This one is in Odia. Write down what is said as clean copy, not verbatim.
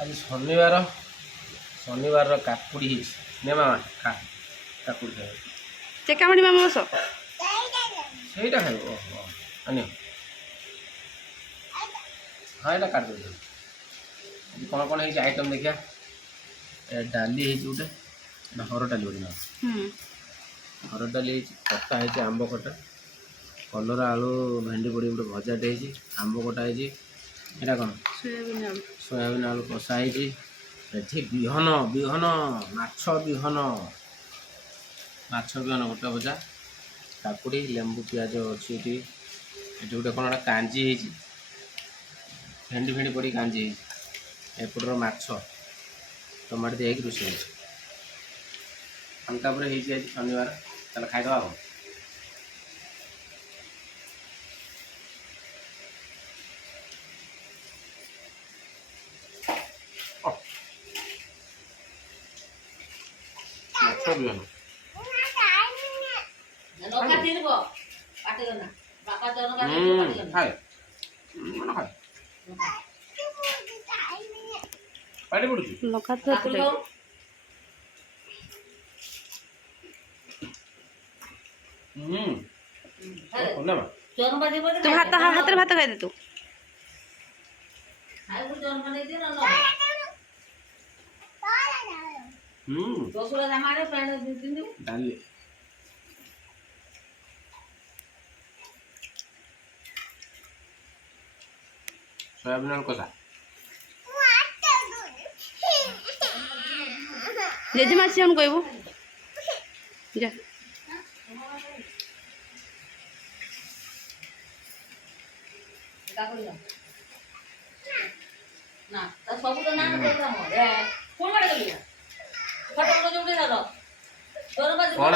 आज शनिवार काकुड़ी ने मामा खा काकुड़ी खाए चेकामणी मामा बस ସେଇଟା ଖାଇବ ଆନିଅ ହଁ ଏଇଟା କାଟି ଦେଉଛି କ'ଣ କ'ଣ ହେଇଛି ଆଇଟମ୍ ଦେଖିବା ଡାଲି ହେଇଛି ଗୋଟେ ଏଇଟା ହରଡ଼ ଡାଲି ଗୋଟେ ନା ହରଡ଼ ଡାଲି ହେଇଛି ଖଟା ହେଇଛି ଆମ୍ବ ଖଟା କଲରା ଆଳୁ ଭେଣ୍ଡି ପଡ଼ି ଗୋଟେ ଭଜାଟେ ହେଇଛି ଆମ୍ବ ଖଟା ହେଇଛି ଏଇଟା କ'ଣ ସୋୟାବିନ ଆଳୁ କଷା ହେଇଛି ଏଠି ବିହନ ମାଛ ବିହନ ଗୋଟେ ଭଜା କାକୁଡ଼ି ଲେମ୍ବୁ ପିଆଜ ଅଛି ଏଠି ଗୋଟେ କ'ଣ ଗୋଟେ କାଞ୍ଜି ହେଇଛି ଭେଣ୍ଡି ପଡ଼ି କାଞ୍ଜି ହେଇଛି ଏପଟର ମାଛ ଟମାଟୋ ଦିଆ ହେଇକି ରୋଷେଇ ହେଇଛି ହାଲକା ପରେ ହେଇଛି ଆଜି ଶନିବାର ତାହେଲେ ଖାଇଦେବା ଆଉ ମାଛ ବିହନ ଖାଏ ପାଟି ପଡୁଛି ଲଙ୍କା ତ ତୁ ହାତରେ ଭାତ ଖାଇଦେ ତୁ ଡାଲି ସୋୟାବିନ ଆଳୁ କଷା ଜେଜେମା ଆସିବନି କହିବୁ ଯା କ'ଣ